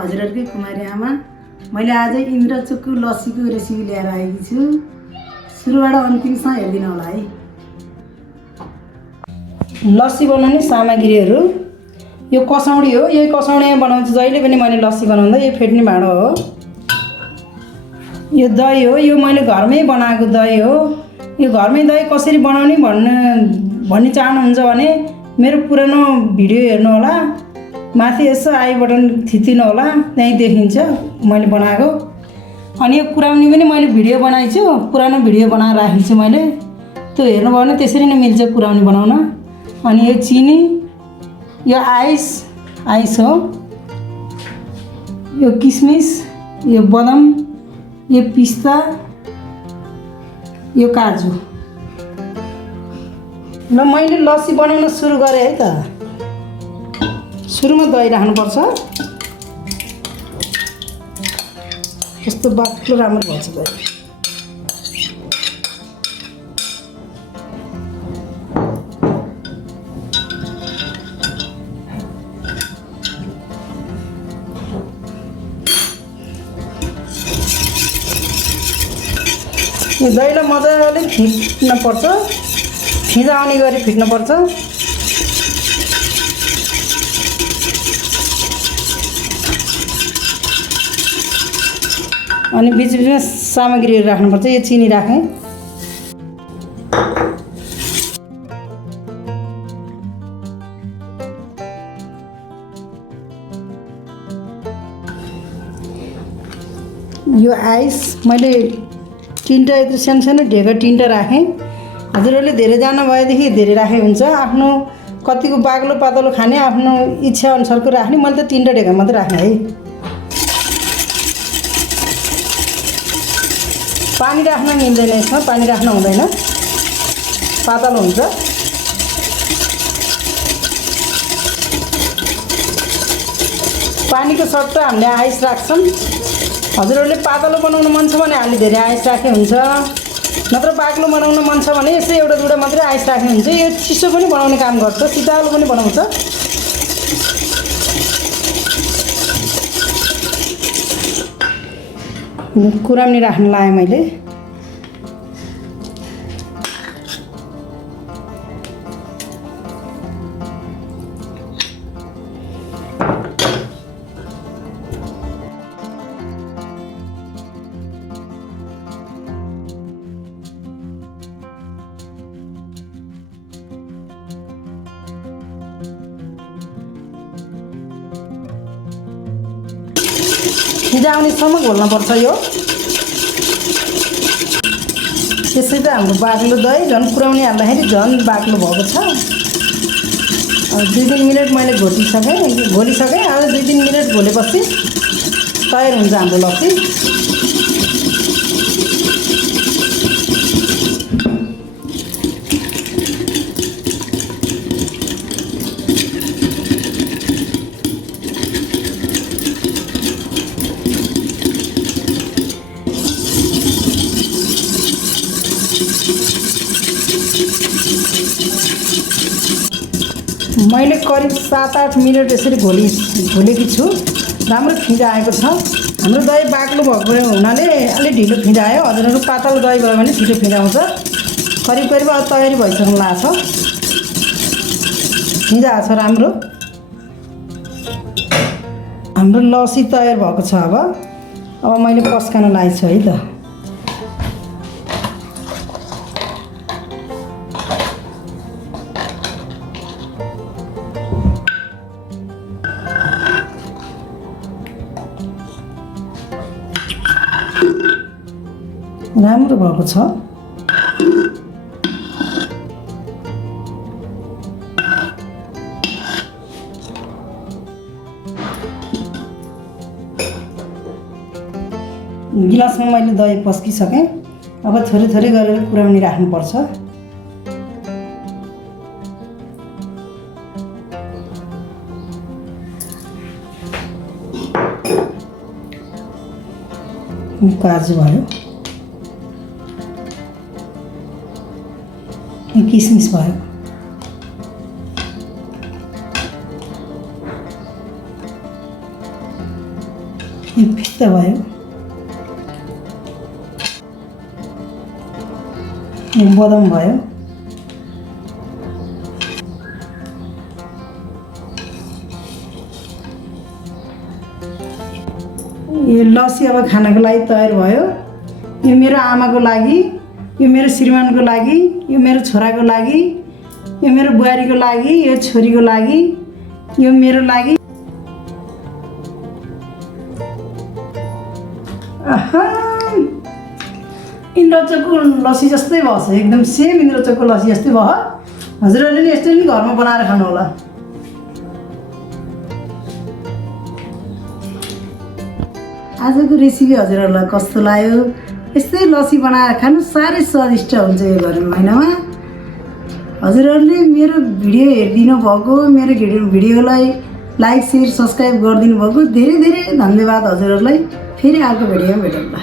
हजुरहरुकै कुमारी आमा। मैले आज इन्द्र चुक्कु लस्सीको रेसिपी लिएर आएकी छु। सुरुबाट अन्तिमसम्म हेर्दिनु होला है। लस्सी बनाउने सामग्रीहरू यो कसौडी हो। यो कसौडीमा बनाउँछु जहिले पनि मैले लस्सी बनाउँदा। यो फेट्ने भाँडो हो। यो दही हो। यो मैले घरमै बनाएको दही हो। यो घरमै दही कसरी बनाउने भन्ने चाहनुहुन्छ भने मेरो पुरानो भिडियो हेर्नु होला। माथि यसो आई बटन थिच्नु होला, त्यही देखिन्छ मैले बनाएको। अनि यो कुराउनी पनि मैले भिडियो बनाएको छु, पुरानो भिडियो बनाएर राखेको छु मैले। त्यो हेर्नुभयो भने त्यसरी नै मिल्छ कुराउनी बनाउन। अनि यो चिनी, यो आइस हो। यो किसमिस, यो बदाम, यो पिस्ता, यो काजु। ल मैले लस्सी बनाउन सुरु गरेँ है त। सुरुमा दही राख्नुपर्छ। यस्तो बाक्लो राम्रो भन्छ दही। यो दहीलाई मजाले फिट्नुपर्छ। फिँजा आउने गरी फिट्नुपर्छ। अनि बिचबिचमा सामग्रीहरू राख्नुपर्छ। यो चिनी राखेँ। यो आइस मैले तिनवटा यत्रो सानो सानो ढेका तिनवटा राखेँ। हजुरहरूले धेरैजना भएदेखि धेरै राखेको हुन्छ। आफ्नो कतिको बाक्लो पातलो खाने आफ्नो इच्छा अनुसारको राख्ने। मैले त तिनवटा ढेका मात्रै राखेँ है। पानी राख्न मिल्दैन यसमा, पानी राख्न हुँदैन, पातलो हुन्छ। पानीको सट्टा हामीले आइस राख्छौँ। हजुरहरूले पातलो बनाउन मन छ भने अलि धेरै आइस राखे हुन्छ, नत्र बाक्लो बनाउन मन छ भने यसो एउटा दुईवटा मात्रै आइस राखे हुन्छ। यो चिसो पनि बनाउने काम गर्छ, शीतल पनि बनाउँछ। कुराम्नी राख्न लाएँ मैले। फिजाउनेसम्म घोल्नुपर्छ यो। त्यसै त हाम्रो बाक्लो दही झन् पुऱ्याउने हाल्दाखेरि झन् बाक्लो भएको छ। अब 2-3 मिनट मैले घोलिसकेँ। आज 2-3 मिनट घोलेपछि तयार हुन्छ हाम्रो लस्सी। मैले करिब 7-8 मिनट यसरी घोलेकी छु। राम्रो फिँजा आएको छ। हाम्रो दही बाक्लो भएको हुनाले अलि ढिलो फिँजा आयो। हजुरहरू पातलो दही भयो भने छिटो फिँजा आउँछ। करिब अब तयारी भइसक्नु लाग्छ। फिँजा आएको छ राम्रो। हाम्रो लस्सी तयार भएको छ। अब मैले पस्कन लागेको छु है त। राम्रो भएको छ। गिलासमा मैले दही पस्किसकेँ। अब थोरै थोरै गरेर कुराउनी राख्नुपर्छ। काजु भयो, किसमिस भयो, यस्तो भयो। बदाम भयो। यो लस्सी अब खानको लागि तयार भयो। यो मेरो आमाको लागि, यो मेरो श्रीमानको लागि, यो मेरो छोराको लागि, यो मेरो बुहारीको लागि, यो छोरीको लागि, यो मेरो लागि। आहा, इन्द्र चौकको लस्सी जस्तै भएछ, एकदम सेम इन्द्र चौकको लस्सी जस्तै भयो। हजुरहरूले नि यस्तै नि घरमा बनाएर खानु होला। आजको रेसिपी हजुरहरूलाई कस्तो लाग्यो? यस्तै लस्सी बनाएर खानु, साह्रै स्वादिष्ट हुन्छ यो गरम महिनामा। हजुरहरूले मेरो भिडियो हेरिदिनु भएको, मेरो भिडियोलाई लाइक, सेयर, सब्सक्राइब गरिदिनु भएको धेरै धेरै धन्यवाद हजुरहरूलाई। फेरि अर्को भिडियोमा भेटौँला।